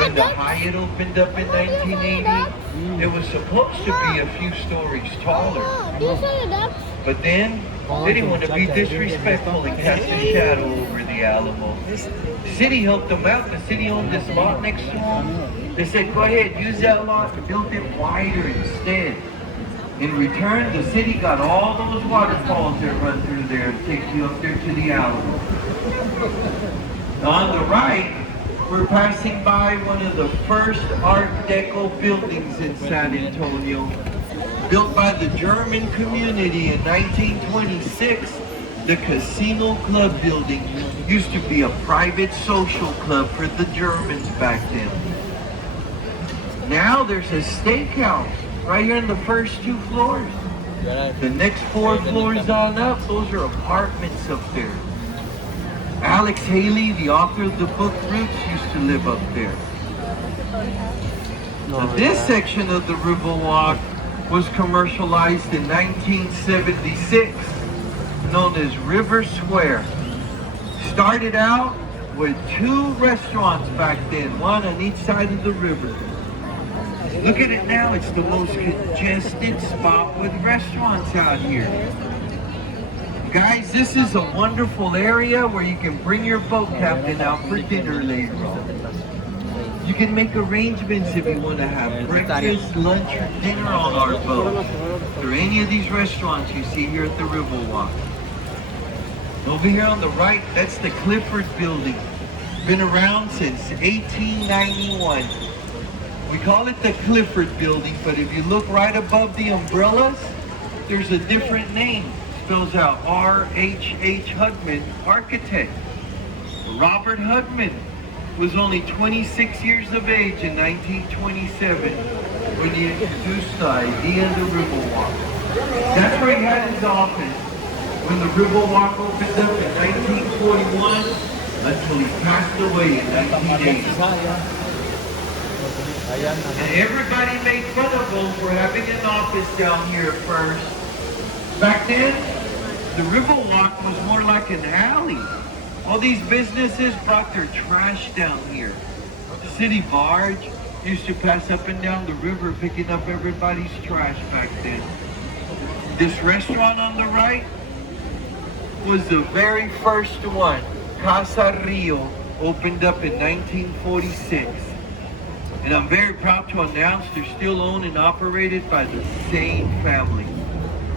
When the Hyatt opened up in 1980, it was supposed to be a few stories taller. But then, they didn't want to be disrespectful and cast a shadow over the Alamo. The city helped them out. The city owned this lot next to them. They said, go ahead, use that lot, build it wider instead. In return, the city got all those waterfalls that run through there to take you up there to the Alamo. On the right, we're passing by one of the first Art Deco buildings in San Antonio. Built by the German community in 1926, the Casino Club building used to be a private social club for the Germans back then. Now there's a steakhouse right here in the first 2 floors. The next 4 floors on up, those are apartments up there. Alex Haley, the author of the book Roots, used to live up there. Now, this section of the Riverwalk was commercialized in 1976, known as River Square. Started out with 2 restaurants back then, one on each side of the river. Look at it now, it's the most congested spot with restaurants out here. Guys, this is a wonderful area where you can bring your boat captain out for dinner later on. You can make arrangements if you want to have breakfast, lunch, or dinner on our boat, or any of these restaurants you see here at the Riverwalk. Over here on the right, that's the Clifford Building. Been around since 1891. We call it the Clifford Building, but if you look right above the umbrellas, there's a different name. Spells out R.H.H. Hudman, architect. Robert Hudman was only 26 years of age in 1927 when he introduced the idea of the Riverwalk. That's where he had his office when the Riverwalk opened up in 1941 until he passed away in 1980. And everybody made fun of him for having an office down here at first. Back then, the Riverwalk was more like an alley. All these businesses brought their trash down here. The city barge used to pass up and down the river picking up everybody's trash back then. This restaurant on the right was the very first one. Casa Rio opened up in 1946. And I'm very proud to announce they're still owned and operated by the same family.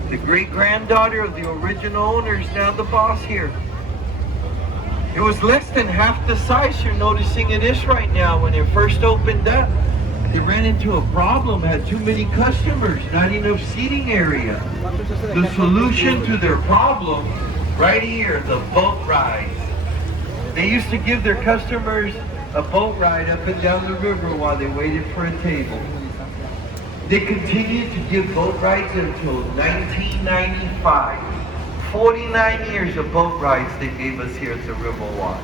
The great-granddaughter of the original owner is now the boss here. It was less than half the size you're noticing it is right now. When it first opened up, they ran into a problem, had too many customers, not enough seating area. The solution to their problem, right here, the boat rides. They used to give their customers a boat ride up and down the river while they waited for a table. They continued to give boat rides until 1995. 49 years of boat rides they gave us here at the Riverwalk.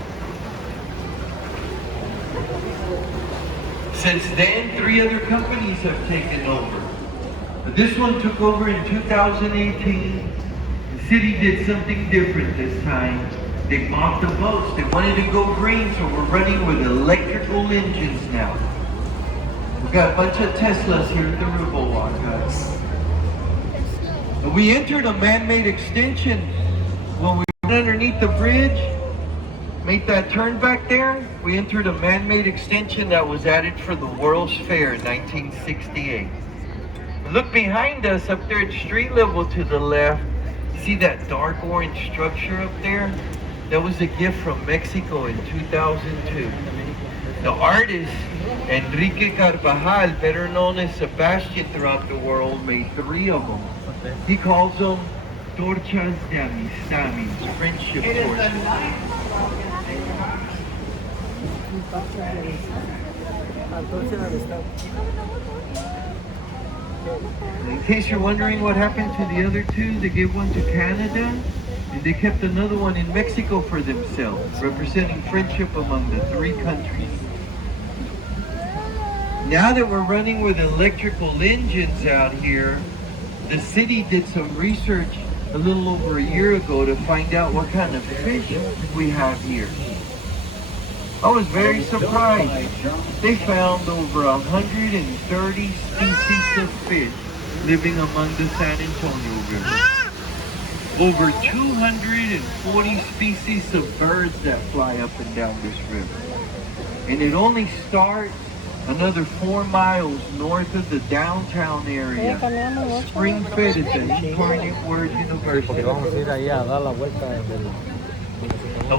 Since then, 3 other companies have taken over. But this one took over in 2018. The city did something different this time. They bought the boats. They wanted to go green, so we're running with electrical engines now. We've got a bunch of Teslas here at the Riverwalk, guys. We entered a man-made extension when we went underneath the bridge, made that turn back there. We entered a man-made extension that was added for the World's Fair in 1968. Look behind us up there at street level to the left. See that dark orange structure up there? That was a gift from Mexico in 2002. The artist, Enrique Carvajal, better known as Sebastian throughout the world, made 3 of them. He calls them torchas de amistad, means friendship torches. In case you're wondering what happened to the other 2, they gave one to Canada, and they kept another one in Mexico for themselves, representing friendship among the 3 countries. Now that we're running with electrical engines out here, the city did some research a little over a year ago to find out what kind of fish we have here. I was very surprised. They found over 130 species of fish living among the San Antonio River. Over 240 species of birds that fly up and down this river. And it only starts another 4 miles north of the downtown area, spring-fed at the Incarnate Word University.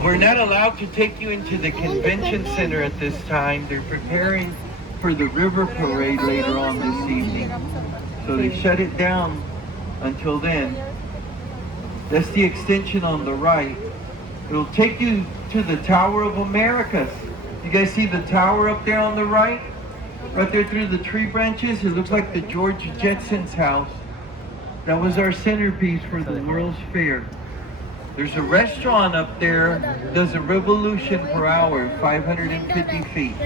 We're not allowed to take you into the convention center at this time. They're preparing for the river parade later on this evening. So they shut it down until then. That's the extension on the right. It'll take you to the Tower of Americas. You guys see the tower up there on the right? Right there through the tree branches, it looks like the George Jetson's house. That was our centerpiece for the World's Fair. There's a restaurant up there, does a revolution per hour, 550 feet.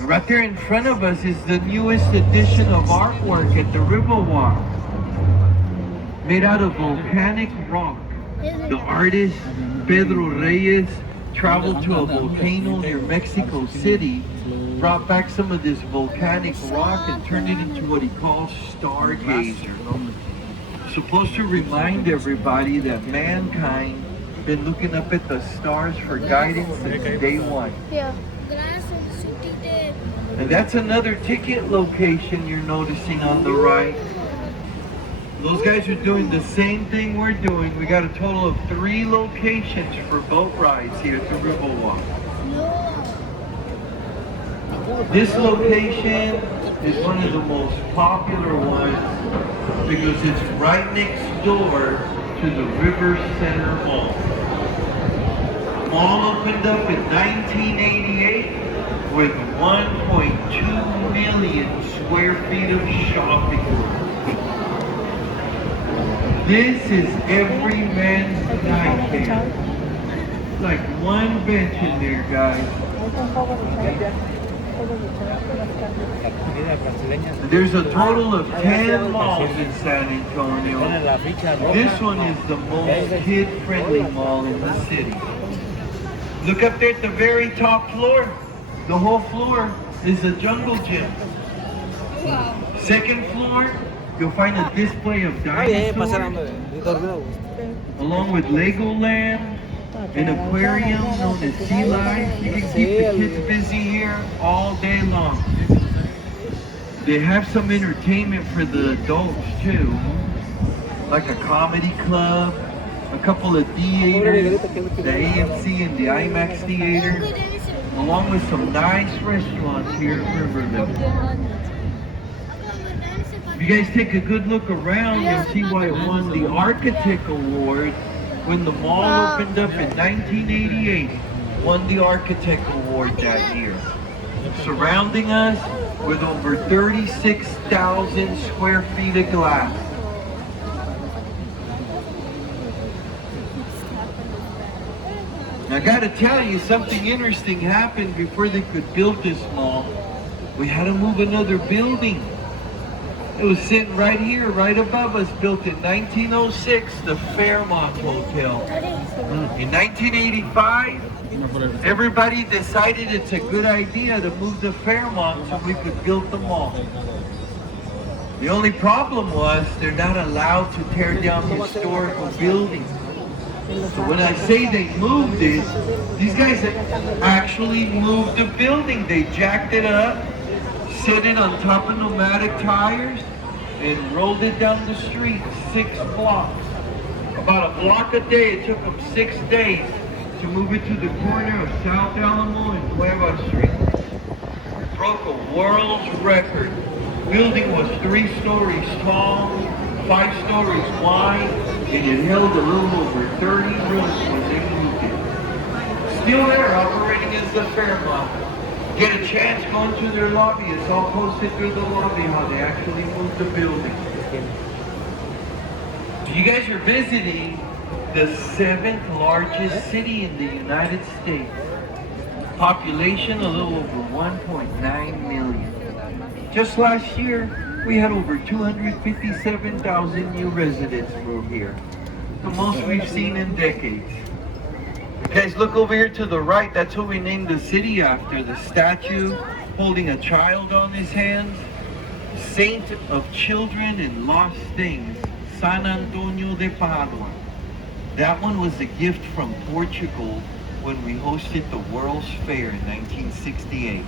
Right there in front of us is the newest edition of artwork at the Riverwalk, made out of volcanic rock. The artist, Pedro Reyes, traveled to a volcano near Mexico City, brought back some of this volcanic rock and turned it into what he calls stargazer. Supposed to remind everybody that mankind been looking up at the stars for guidance since day one. Yeah. And that's another ticket location you're noticing on the right. Those guys are doing the same thing we're doing. We got a total of 3 locations for boat rides here at the Riverwalk. This location is one of the most popular ones because it's right next door to the River Center Mall. The mall opened up in 1988 with 1.2 million square feet of shopping. This is every man's nightmare. Like one bench in there, guys. There's a total of 10 malls in San Antonio. This one is the most kid-friendly mall in the city. Look up there at the very top floor. The whole floor is a jungle gym. Second floor, you'll find a display of dinosaurs, along with Legoland, an aquarium known as Sea Life. You can keep the kids busy here all day long. They have some entertainment for the adults too, like a comedy club, a couple of theaters, the AMC and the IMAX theater, along with some nice restaurants here at Riverville. If you guys take a good look around, you'll see why it won the Architect Award when the mall opened up in 1988. Won the Architect Award that year. Surrounding us with over 36,000 square feet of glass. I gotta tell you, something interesting happened before they could build this mall. We had to move another building. It was sitting right here, right above us, built in 1906, the Fairmont Hotel. In 1985, everybody decided it's a good idea to move the Fairmont so we could build the mall. The only problem was they're not allowed to tear down historical buildings. So when I say they moved it, these guys actually moved the building. They jacked it up, set it on top of pneumatic tires, and rolled it down the street 6 blocks. About a block a day. It took them 6 days to move it to the corner of South Alamo and Cueva Street. Broke a world's record. Building was 3 stories tall, 5 stories wide, and it held a little over 30 rooms when they moved it. Still there, operating as the Fairmont. Get a chance going to their lobby. It's all posted through the lobby how they actually moved the building. You guys are visiting the 7th largest city in the United States. Population a little over 1.9 million. Just last year, we had over 257,000 new residents move here. The most we've seen in decades. Guys, look over here to the right. That's what we named the city after. The statue holding a child on his hands. Saint of children and lost things, San Antonio de Padua. That one was a gift from Portugal when we hosted the World's Fair in 1968.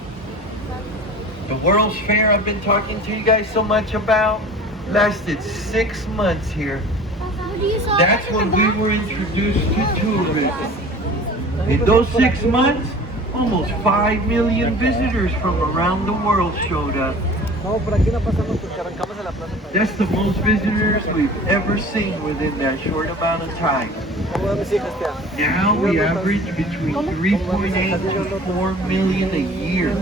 The World's Fair I've been talking to you guys so much about lasted 6 months here. That's when we were introduced to tourism. In those 6 months, almost 5 million visitors from around the world showed up. That's the most visitors we've ever seen within that short amount of time. Now we average between 3.8 to 4 million a year,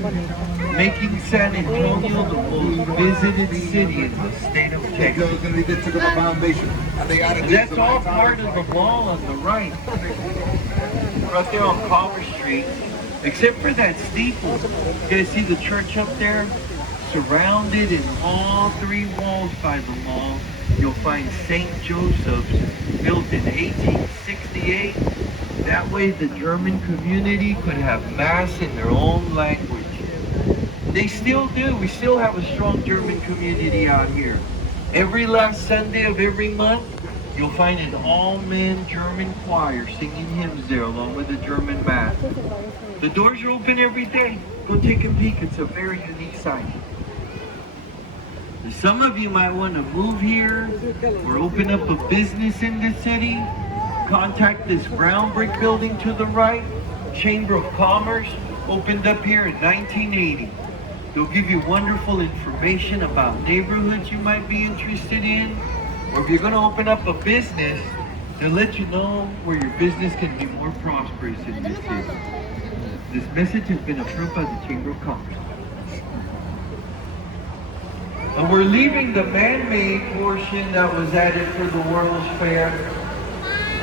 making San Antonio the most visited city in the state of Texas. And that's all part of the mall on the right there on Commerce Street. Except for that steeple. You guys see the church up there? Surrounded in all 3 walls by the mall, you'll find St. Joseph's, built in 1868. That way the German community could have Mass in their own language. They still do. We still have a strong German community out here. Every last Sunday of every month, you'll find an all-men German choir singing hymns there along with the German Mass. The doors are open every day. Go take a peek. It's a very unique sight. Some of you might want to move here or open up a business in the city. Contact this brown brick building to the right. Chamber of Commerce opened up here in 1980. They'll give you wonderful information about neighborhoods you might be interested in. Or if you're going to open up a business, they'll let you know where your business can be more prosperous in this city. This message has been approved by the Chamber of Commerce. And we're leaving the man-made portion that was added for the World's Fair.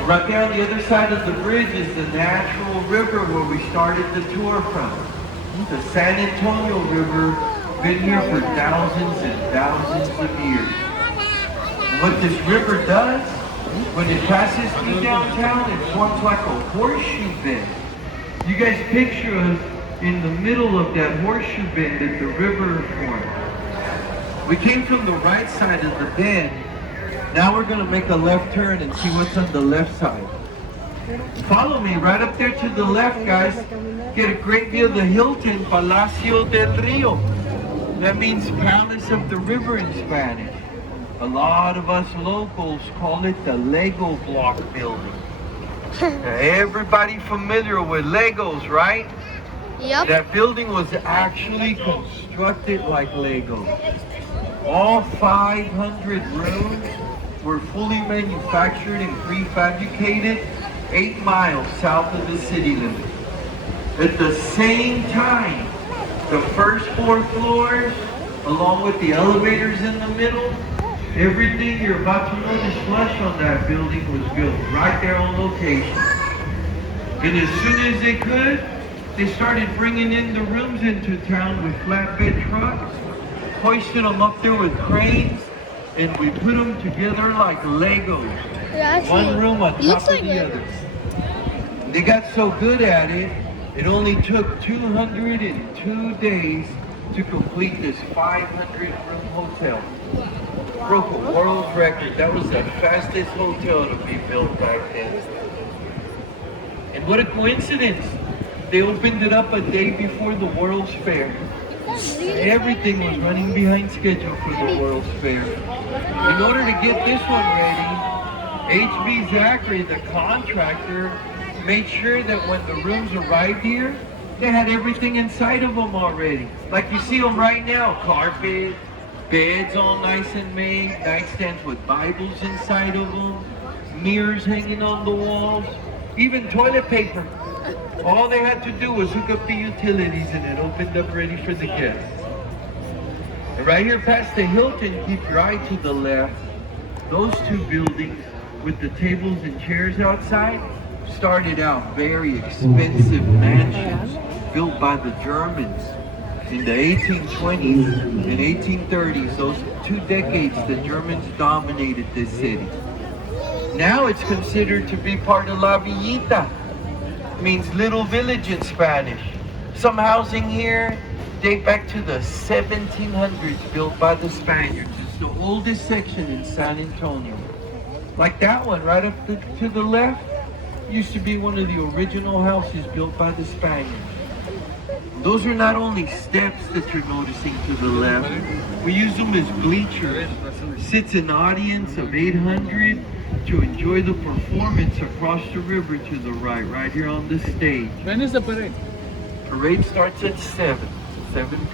Right there on the other side of the bridge is the natural river where we started the tour from. The San Antonio River, been here for thousands and thousands of years. And what this river does, when it passes through downtown, it forms like a horseshoe bend. You guys picture us in the middle of that horseshoe bend that the river formed. We came from the right side of the bend. Now we're going to make a left turn and see what's on the left side. Follow me right up there to the left, guys. Get a great view of the Hilton Palacio del Rio. That means Palace of the River in Spanish. A lot of us locals call it the Lego block building. Everybody familiar with Legos, right? Yep. That building was actually constructed like Lego. All 500 rooms were fully manufactured and prefabricated 8 miles south of the city limits. At the same time, the first 4 floors, along with the elevators in the middle, everything you're about to notice flush on that building was built right there on location. And as soon as they could, they started bringing in the rooms into town with flatbed trucks, hoisted them up there with cranes, and we put them together like Legos. One room on top of the other. They got so good at it, it only took 202 days to complete this 500-room hotel. Broke a world record. That was the fastest hotel to be built back then. And what a coincidence. They opened it up a day before the World's Fair. Everything was running behind schedule for the World's Fair. In order to get this one ready, H.B. Zachary, the contractor, made sure that when the rooms arrived here, they had everything inside of them already. Like you see them right now, carpet, beds all nice and made, nightstands with Bibles inside of them, mirrors hanging on the walls, even toilet paper. All they had to do was hook up the utilities and it opened up ready for the guests. And right here past the Hilton, keep your eye to the left. Those 2 buildings with the tables and chairs outside started out very expensive mansions built by the Germans in the 1820s and 1830s. Those 2 decades, the Germans dominated this city. Now it's considered to be part of La Villita. means little village in Spanish. Some housing here date back to the 1700s, built by the Spaniards. It's the oldest section in San Antonio. Like that one right up to the left, used to be one of the original houses built by the Spaniards. Those are not only steps that you're noticing to the left, we use them as bleachers. Sits an audience of 800 to enjoy the performance across the river to the right here on the stage. When is the parade? Parade starts at 7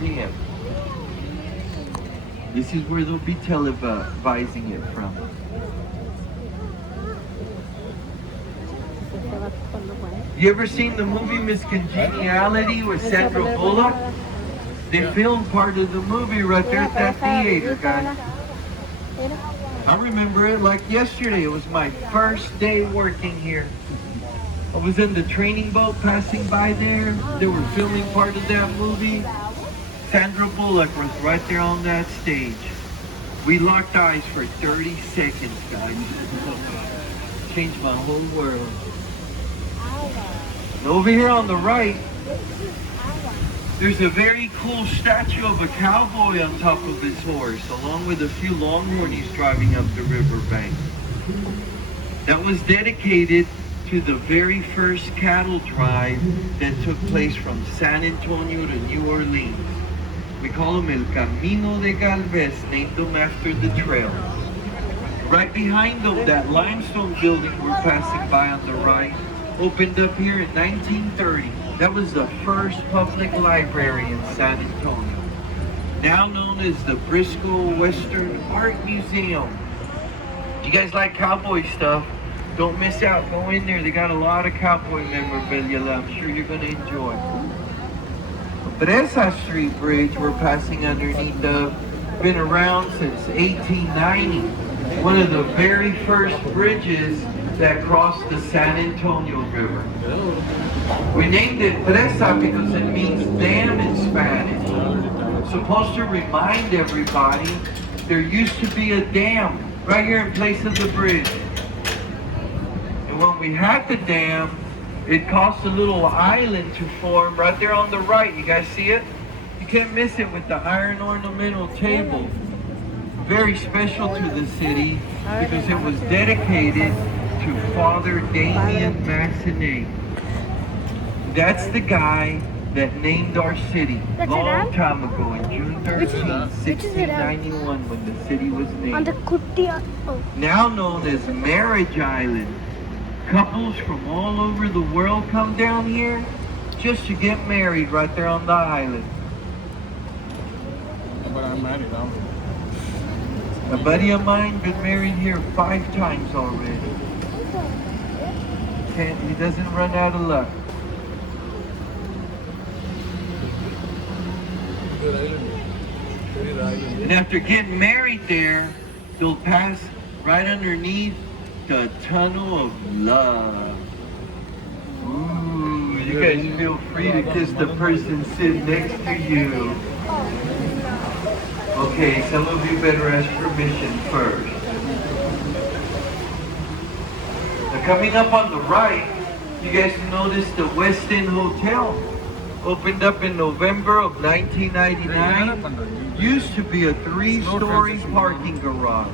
p.m. This is where they'll be televising it from. You ever seen the movie Miss Congeniality with Sandra Bullock? They filmed part of the movie right there at that theater, guys. I remember it like yesterday. It was my first day working here. I was in the training boat passing by there. They were filming part of that movie. Sandra Bullock was right there on that stage. We locked eyes for 30 seconds, guys. Changed my whole world. And over here on the right, there's a very cool statue of a cowboy on top of his horse, along with a few longhornies driving up the riverbank. That was dedicated to the very first cattle drive that took place from San Antonio to New Orleans. We call them El Camino de Galvez, named them after the trail. Right behind them, that limestone building we're passing by on the right, opened up here in 1930. That was the first public library in San Antonio. Now known as the Briscoe Western Art Museum. You guys like cowboy stuff? Don't miss out. Go in there. They got a lot of cowboy memorabilia that I'm sure you're going to enjoy. The Presa Street Bridge we're passing underneath of, been around since 1890. One of the very first bridges that crossed the San Antonio River. We named it Presa because it means dam in Spanish. It's supposed to remind everybody there used to be a dam right here in place of the bridge. And when we had the dam, it caused a little island to form right there on the right. You guys see it? You can't miss it with the iron ornamental table. Very special to the city because it was dedicated to Father Damien Massenet. That's the guy that named our city long time ago on June 13, 1691 when the city was named. Now known as Marriage Island. Couples from all over the world come down here just to get married right there on the island. But I'm married now. A buddy of mine been married here 5 times already. He doesn't run out of luck. And after getting married there, they'll pass right underneath the Tunnel of Love. Ooh, you guys feel free to kiss the person sitting next to you. Okay, some of you better ask permission first. Now coming up on the right, you guys notice the West End Hotel. Opened up in November of 1999. Used to be a 3-story parking garage.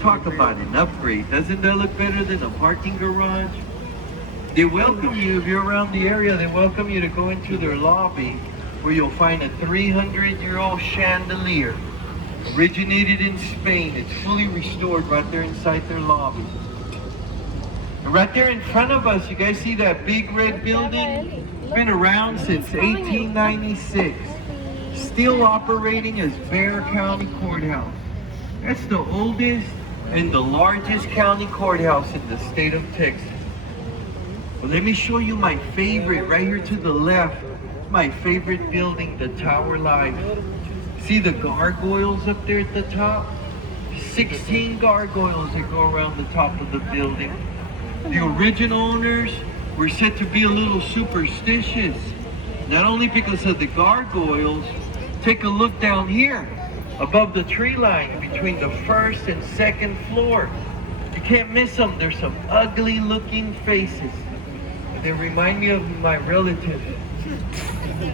Talk about an upgrade. Doesn't that look better than a parking garage? They welcome you, if you're around the area, they welcome you to go into their lobby where you'll find a 300-year-old chandelier. Originated in Spain. It's fully restored right there inside their lobby. And right there in front of us, you guys see that big red building? It's been around since 1896. Still operating as Bexar County Courthouse. That's the oldest and the largest county courthouse in the state of Texas. Well, let me show you my favorite right here to the left. My favorite building, the Tower Life. See the gargoyles up there at the top? 16 gargoyles that go around the top of the building. The original owners were said to be a little superstitious. Not only because of the gargoyles, take a look down here. Above the tree line between the first and second floor. You can't miss them. There's some ugly looking faces. They remind me of my relatives.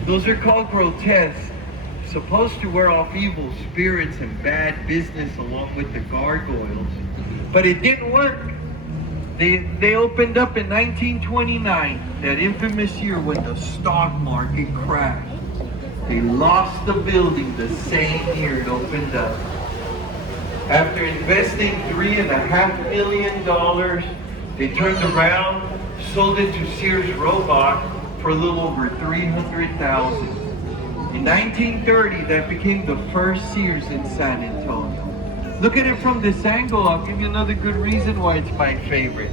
Those are called grotesques. Supposed to wear off evil spirits and bad business along with the gargoyles. But it didn't work. They opened up in 1929, that infamous year when the stock market crashed. They lost the building the same year it opened up. After investing $3.5 million, they turned around, sold it to Sears Roebuck for a little over $300,000. In 1930, that became the first Sears in San Antonio. Look at it from this angle. I'll give you another good reason why it's my favorite.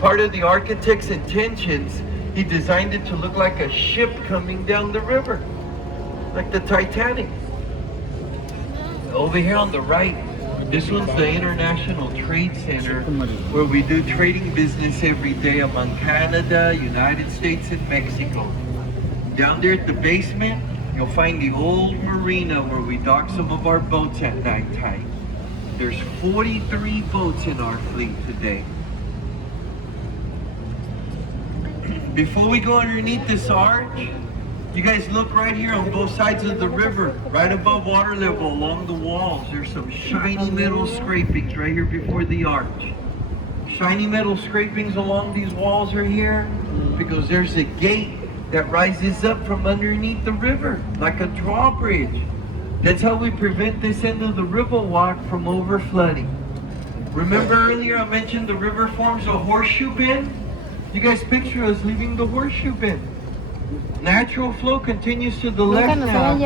Part of the architect's intentions, he designed it to look like a ship coming down the river, like the Titanic. Over here on the right, this one's the International Trade Center, where we do trading business every day among Canada, United States, and Mexico. Down there at the basement, you'll find the old marina where we dock some of our boats at nighttime. There's 43 boats in our fleet today. Before we go underneath this arch, you guys look right here on both sides of the river, right above water level along the walls. There's some shiny metal scrapings right here before the arch. Shiny metal scrapings along these walls are here because there's a gate that rises up from underneath the river, like a drawbridge. That's how we prevent this end of the Riverwalk from over flooding. Remember earlier I mentioned the river forms a horseshoe bend? You guys picture us leaving the horseshoe bend. Natural flow continues to the left now.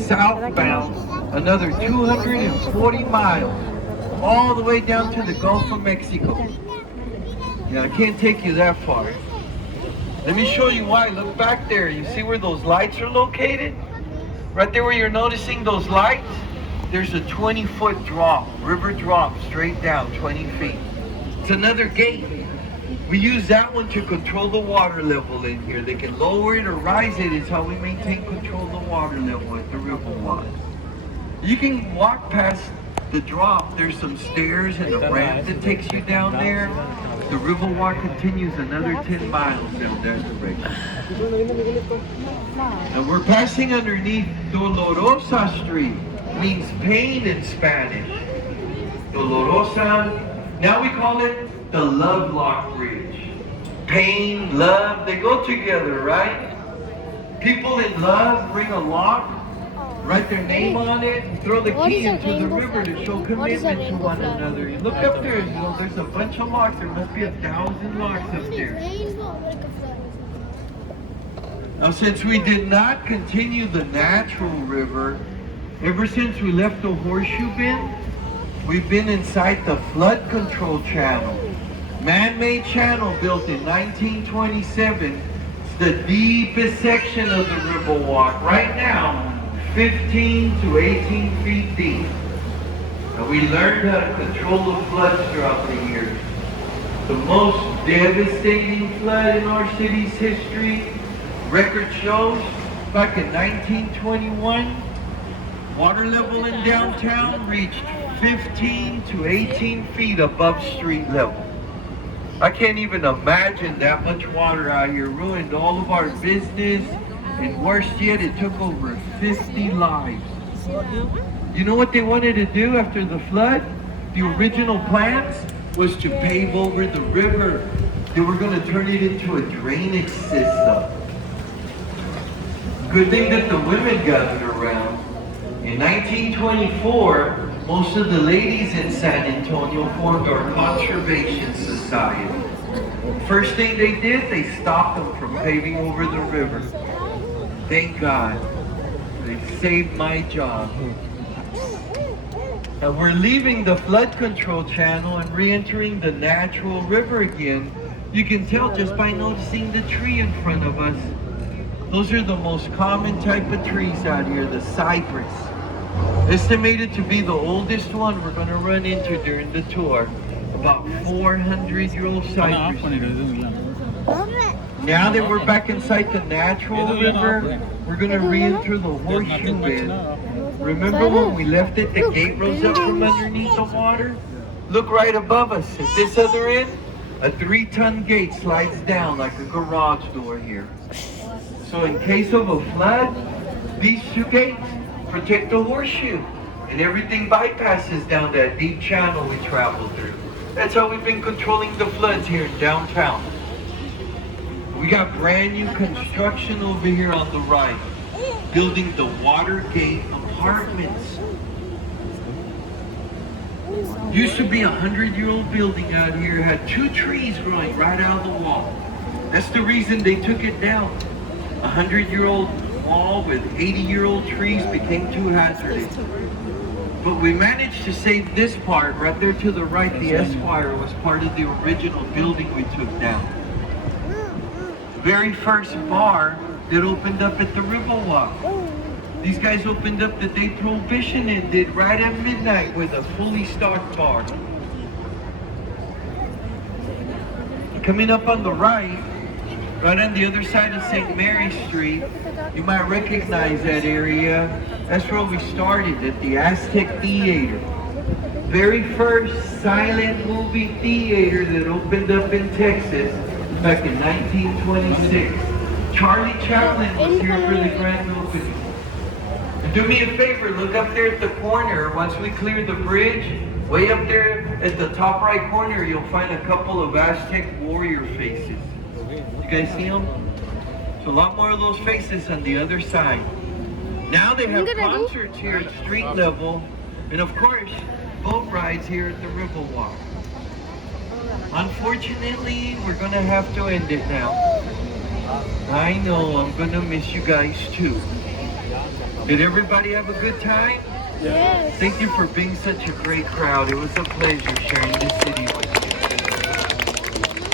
Southbound, another 240 miles, all the way down to the Gulf of Mexico. Yeah, I can't take you that far. Let me show you why. Look back there. You see where those lights are located? Right there where you're noticing those lights, there's a 20-foot drop, river drop, straight down 20 feet. It's another gate. We use that one to control the water level in here. They can lower it or rise it. It's how we maintain control of the water level at the Riverwalk. You can walk past the drop. There's some stairs and a ramp that takes you down there. The Riverwalk continues another 10 miles down that direction. And we're passing underneath Dolorosa Street. Means pain in Spanish. Dolorosa. Now we call it the Love Lock Bridge. Pain, love, they go together, right? People in love bring a lock, write their name on it, and throw the key into the river to show commitment to one another. You look up there, you know, there's a bunch of locks. There must be 1,000 locks up there. Now, since we did not continue the natural river, ever since we left the horseshoe bend, we've been inside the flood control channel. Man-made channel built in 1927. It's the deepest section of the Riverwalk. Right now, 15 to 18 feet deep. And we learned how to control the floods throughout the years. The most devastating flood in our city's history, record shows, back in 1921, water level in downtown reached 15 to 18 feet above street level. I can't even imagine that much water out here. Ruined all of our business, and worse yet, it took over 50 lives. You know what they wanted to do after the flood? The original plans was to pave over the river. They were going to turn it into a drainage system. Good thing that the women gathered around. In 1924, most of the ladies in San Antonio formed our conservation society. First thing they did, they stopped them from paving over the river. Thank God. They saved my job. And we're leaving the flood control channel and re-entering the natural river again. You can tell just by noticing the tree in front of us. Those are the most common type of trees out here, the cypress. Estimated to be the oldest one we're going to run into during the tour. About 400-year-old cypress trees. Now that we're back inside the natural river, we're going to re-enter the horseshoe bend. Remember when we left it, the gate rose up from underneath the water? Look right above us. At this other end, A 3-ton gate slides down like a garage door here. So in case of a flood, these 2 gates protect the horseshoe, and everything bypasses down that deep channel we travel through. That's how we've been controlling the floods here in downtown. We got brand new construction over here on the right, building the Watergate Apartments. Used to be a 100-year-old building out here, had 2 trees growing right out of the wall. That's the reason they took it down. A 100-year-old wall with 80-year-old trees became too hazardous. But we managed to save this part right there to the right. The Esquire was part of the original building we took down. The very first bar that opened up at the Riverwalk. These guys opened up the day Prohibition ended right at midnight with a fully stocked bar. Coming up on the right on the other side of St. Mary Street, you might recognize that area. That's where we started, at the Aztec Theater. Very first silent movie theater that opened up in Texas back in 1926. Charlie Chaplin was here for the grand opening. And do me a favor, look up there at the corner. Once we clear the bridge, way up there at the top right corner, you'll find a couple of Aztec warrior faces. You guys see them? So a lot more of those faces on the other side. Now they have concerts here at street level, and of course, boat rides here at the Riverwalk. Unfortunately, we're gonna have to end it now. I know, I'm gonna miss you guys too. Did everybody have a good time? Yes. Thank you for being such a great crowd. It was a pleasure sharing this city with you.